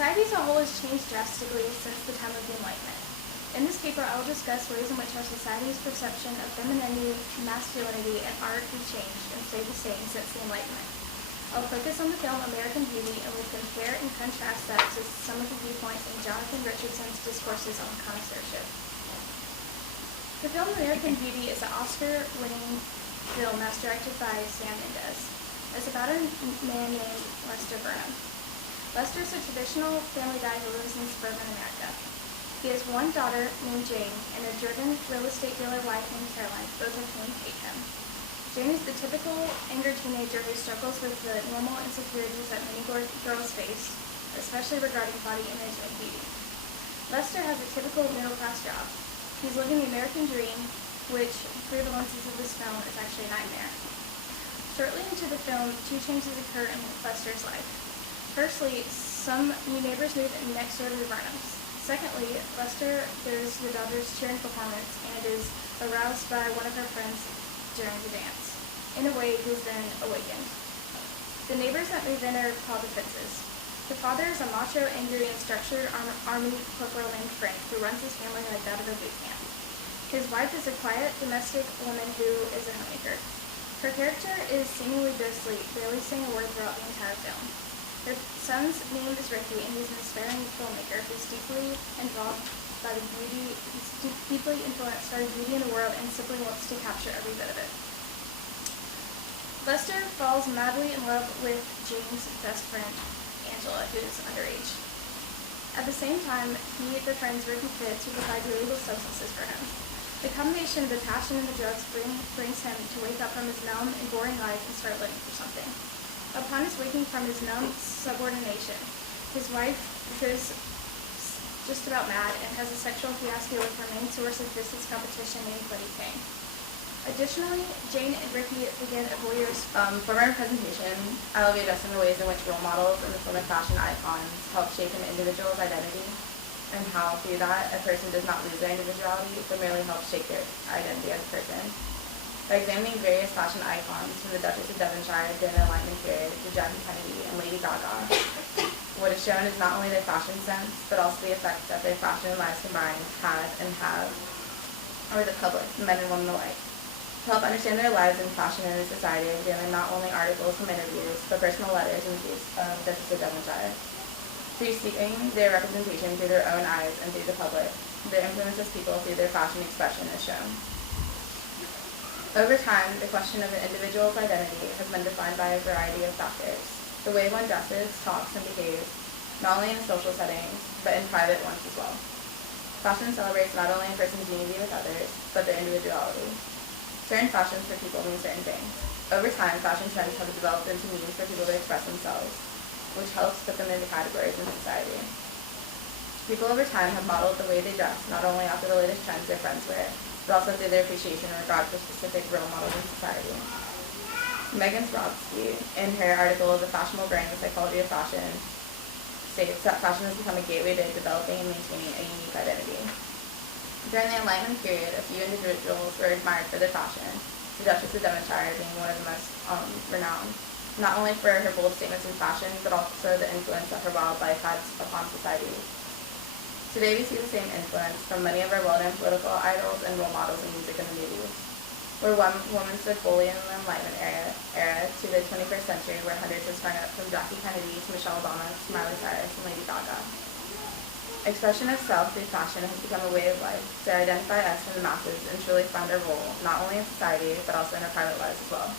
Society as a whole has changed drastically since the time of the Enlightenment. In this paper, I will discuss ways in which our society's perception of femininity, masculinity, and art has changed and stayed the same since the Enlightenment. I'll focus on the film American Beauty and will compare and contrast that to some of the viewpoints in Jonathan Richardson's discourses on connoisseurship. The film American Beauty is an Oscar-winning film that's directed by Sam Mendes. It's about a man named Lester Burnham. Lester is a traditional family guy who lives in suburban America. He has one daughter named Jane and a driven real estate dealer wife named Caroline, both of whom hate him. Jane is the typical angry teenager who struggles with the normal insecurities that many girls face, especially regarding body image and beauty. Lester has a typical middle-class job. He's living the American dream, which, through the lenses of this film, is actually a nightmare. Shortly into the film, two changes occur in Lester's life. Firstly, some new neighbors move in next door to the Burnhams. Secondly, Lester hears the daughter's cheering performance and is aroused by one of her friends during the dance. In a way, he is then awakened. The neighbors that move in are called the Fitzes. The father is a macho, angry, and structured army corporal named Frank, who runs his family like that of a boot camp. His wife is a quiet, domestic woman who is a homemaker. Her character is seemingly ghostly, barely saying a word throughout the entire film. Her son's name is Ricky, and he's an aspiring filmmaker who's deeply influenced by the beauty in the world and simply wants to capture every bit of it. Lester falls madly in love with Jane's best friend, Angela, who is underage. At the same time, he befriends Ricky Fitz, who provides illegal substances for him. The combination of the passion and the drugs brings him to wake up from his numb and boring life and start living for something. Upon his waking from his numb subordination, his wife goes just about mad and has a sexual fiasco with her main source of business competition named Buddy King. Additionally, Jane and Ricky begin a voyeur's. For my presentation, I will be addressing the ways in which role models and the form of fashion icons help shape an individual's identity, and how, through that, a person does not lose their individuality, but merely helps shape their identity as a person. By examining various fashion icons from the Duchess of Devonshire during the Enlightenment period to Jackie Kennedy and Lady Gaga, what is shown is not only their fashion sense, but also the effect that their fashion and lives combined had and have over the public, men and women alike. To help understand their lives and fashion in society, examine not only articles from interviews, but personal letters in the case of Duchess of Devonshire. Through seeing their representation through their own eyes and through the public, their influence as people through their fashion expression is shown. Over time, the question of an individual's identity has been defined by a variety of factors. The way one dresses, talks, and behaves, not only in social settings, but in private ones as well. Fashion celebrates not only a person's unity with others, but their individuality. Certain fashions for people mean certain things. Over time, fashion trends have developed into means for people to express themselves, which helps put them into categories in society. People over time have modeled the way they dress, not only after the latest trends their friends wear, but also through their appreciation and regard for specific role models in society. Megan Swarovski, in her article The Fashionable Brain, The Psychology of Fashion, states that fashion has become a gateway to developing and maintaining a unique identity. During the Enlightenment period, a few individuals were admired for their fashion, the Duchess of Devonshire being one of the most renowned, not only for her bold statements in fashion, but also the influence that her wild life had upon society. Today we see the same influence from many of our well-known political idols and role models in music and the movies, where one woman stood fully in the Enlightenment era to the 21st century, where hundreds have sprung up from Jackie Kennedy to Michelle Obama to Miley Cyrus and Lady Gaga. Expression of self through fashion has become a way of life to identify us from the masses and truly find our role, not only in society, but also in our private lives as well.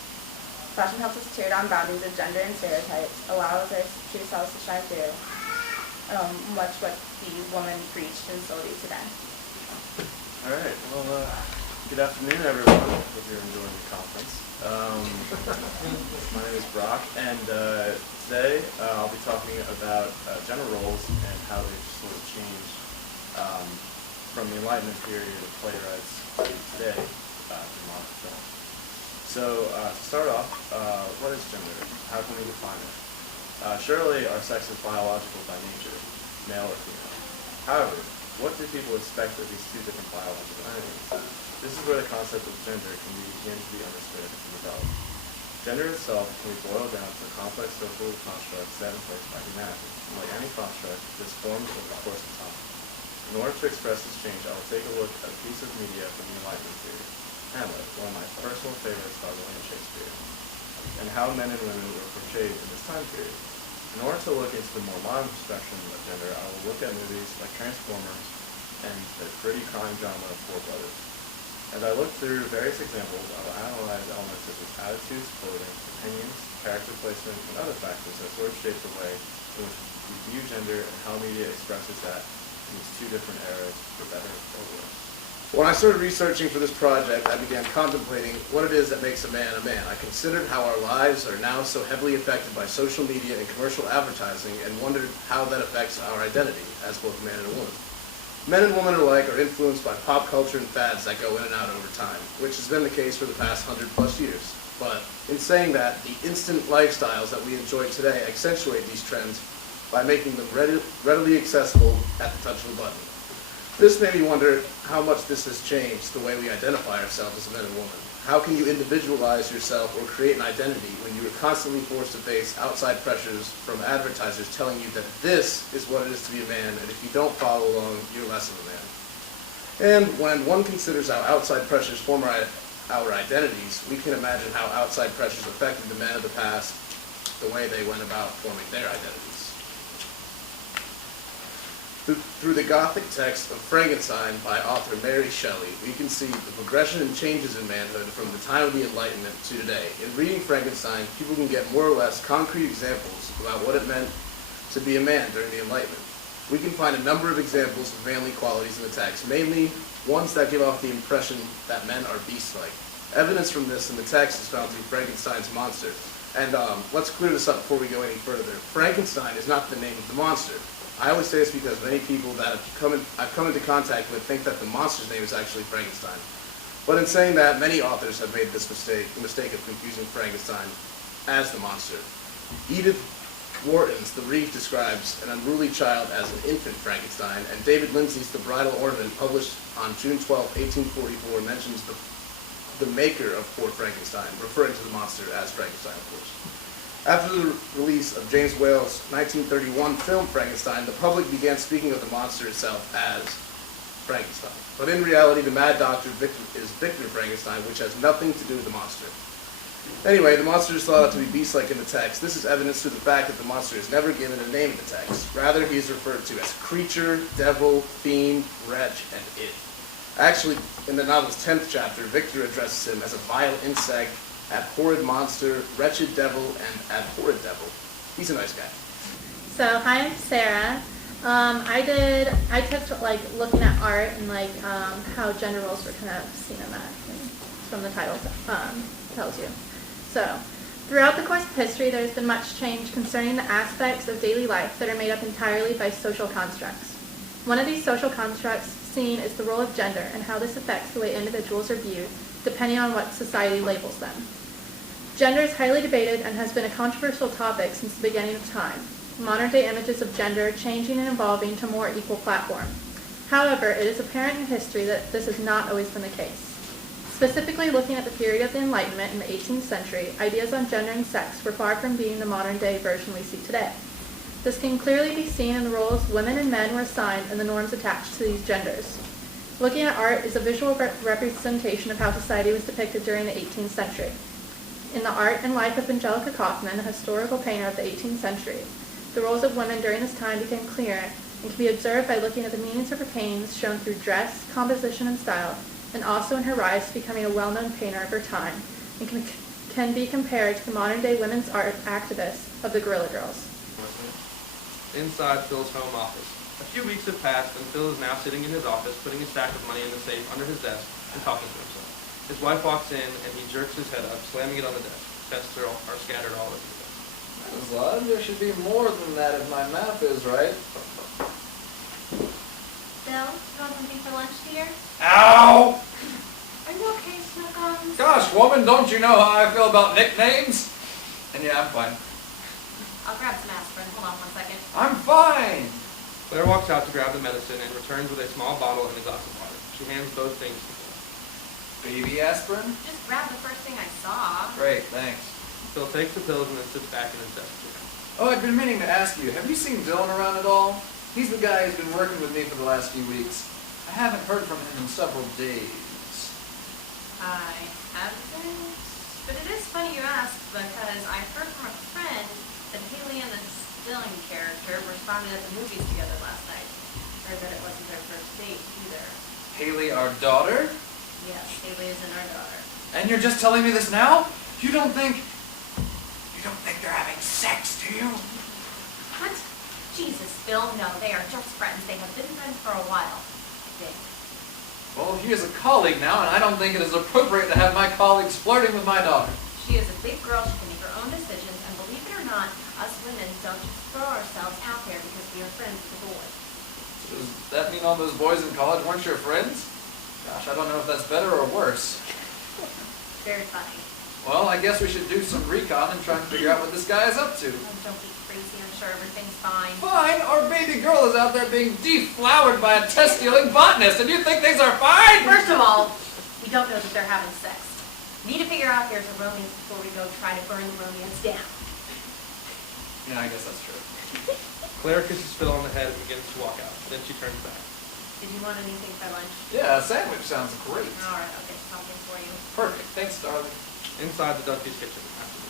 Fashion helps us tear down boundaries of gender and stereotypes, allows our true selves to shine through, much what the woman preached and still do today. All right. Well, good afternoon, everyone. Hope you're enjoying the conference. My name is Brock, and today I'll be talking about gender roles and how they've sort of changed from the Enlightenment period of playwrights to today in modern film. So to start off, what is gender? How can we define it? Surely our sex is biological by nature, male or female. However, what do people expect of these two different biological entities? This is where the concept of gender can begin to be understood and developed. Gender itself can be boiled down to complex social constructs set in place by humanity. And like any construct, this forms over the course of time. In order to express this change, I will take a look at a piece of media from the Enlightenment period, Hamlet, one of my personal favorites by William Shakespeare, and how men and women were portrayed in this time period. In order to look into the more modern spectrum of gender, I will look at movies like Transformers and the gritty crime drama of Four Brothers. As I look through various examples, I will analyze elements such as attitudes, clothing, opinions, character placement, and other factors that sort of shape the way in which we view gender and how media expresses that in these two different eras, for better or worse. When I started researching for this project, I began contemplating what it is that makes a man a man. I considered how our lives are now so heavily affected by social media and commercial advertising and wondered how that affects our identity as both a man and a woman. Men and women alike are influenced by pop culture and fads that go in and out over time, which has been the case for the past 100+ years. But in saying that, the instant lifestyles that we enjoy today accentuate these trends by making them readily accessible at the touch of a button. This made me wonder how much this has changed the way we identify ourselves as men and women. How can you individualize yourself or create an identity when you are constantly forced to face outside pressures from advertisers telling you that this is what it is to be a man, and if you don't follow along, you're less of a man? And when one considers how outside pressures form our identities, we can imagine how outside pressures affected the men of the past, the way they went about forming their identities. Through the Gothic text of Frankenstein by author Mary Shelley, we can see the progression and changes in manhood from the time of the Enlightenment to today. In reading Frankenstein, people can get more or less concrete examples about what it meant to be a man during the Enlightenment. We can find a number of examples of manly qualities in the text, mainly ones that give off the impression that men are beast-like. Evidence from this in the text is found through Frankenstein's monster. And let's clear this up before we go any further. Frankenstein is not the name of the monster. I always say this because many people that I've come into contact with think that the monster's name is actually Frankenstein. But in saying that, many authors have made this mistake, the mistake of confusing Frankenstein as the monster. Edith Wharton's The Reef describes an unruly child as an infant Frankenstein, and David Lindsay's The Bridal Ornament, published on June 12, 1844, mentions the maker of Poor Frankenstein, referring to the monster as Frankenstein, of course. After the release of James Whale's 1931 film Frankenstein, the public began speaking of the monster itself as Frankenstein. But in reality, the Mad Doctor is Victor Frankenstein, which has nothing to do with the monster. Anyway, the monster is thought out to be beast-like in the text. This is evidence to the fact that the monster is never given a name in the text. Rather, he is referred to as creature, devil, fiend, wretch, and it. Actually, in the novel's 10th chapter, Victor addresses him as a vile insect, abhorred monster, wretched devil, and abhorred devil. He's a nice guy. So, hi, I'm Sarah. I took looking at art and how gender roles were kind of seen in that, from the title tells you. So, throughout the course of history, there's been much change concerning the aspects of daily life that are made up entirely by social constructs. One of these social constructs seen is the role of gender and how this affects the way individuals are viewed, depending on what society labels them. Gender is highly debated and has been a controversial topic since the beginning of time. Modern-day images of gender changing and evolving to more equal platform. However, it is apparent in history that this has not always been the case. Specifically looking at the period of the Enlightenment in the 18th century, ideas on gender and sex were far from being the modern-day version we see today. This can clearly be seen in the roles women and men were assigned and the norms attached to these genders. Looking at art is a visual representation of how society was depicted during the 18th century. In the art and life of Angelica Kauffman, a historical painter of the 18th century, the roles of women during this time became clearer and can be observed by looking at the meanings of her paintings shown through dress, composition, and style, and also in her rise to becoming a well-known painter of her time, and can be compared to the modern-day women's art activists of the Guerrilla Girls. Inside Phil's home office. A few weeks have passed, and Phil is now sitting in his office, putting a stack of money in the safe under his desk and talking to himself. His wife walks in, and he jerks his head up, slamming it on the desk. Tests are scattered all over the desk. Love, there should be more than that if my math is right. Bill, you want something for lunch, dear? Ow! Are you okay, Snookums? Gosh, woman, don't you know how I feel about nicknames? And yeah, I'm fine. I'll grab some aspirin. Hold on 1 second. I'm fine! Claire walks out to grab the medicine and returns with a small bottle and a glass of water. She hands both things to Phil. Baby aspirin? Just grab the first thing I saw. Great, thanks. Phil takes the pills and then sits back in his desk chair. Oh, I've been meaning to ask you, have you seen Dylan around at all? He's the guy who's been working with me for the last few weeks. I haven't heard from him in several days. I haven't, but it is funny you ask because I heard from a friend that Haley and the Stilling character were spotted at the movies together last night. Heard that it wasn't their first date either. Haley, our daughter? Yes, Haley isn't our daughter. And you're just telling me this now? You don't think they're having sex, do you? What? Jesus, Phil, no, they are just friends. They have been friends for a while. I think. Well, he is a colleague now, and I don't think it is appropriate to have my colleagues flirting with my daughter. She is a big girl. She can make her own decisions, and believe it or not, us women don't just throw ourselves out there because we are friends with the boys. So does that mean all those boys in college weren't your friends? Gosh, I don't know if that's better or worse. Very funny. Well, I guess we should do some recon and try and figure out what this guy is up to. Oh, don't be crazy. I'm sure everything's fine. Fine, our baby girl is out there being deflowered by a test-stealing botanist, and you think things are fine? First of all, we don't know that they're having sex. We need to figure out if there's a romance before we go try to burn the romance down. Yeah, I guess that's true. Claire kisses Phil on the head and begins to walk out. Then she turns back. Did you want anything for lunch? Yeah, a sandwich sounds great. All right, I'll get something for you. Perfect. Thanks, darling. Inside the Dunphy's kitchen after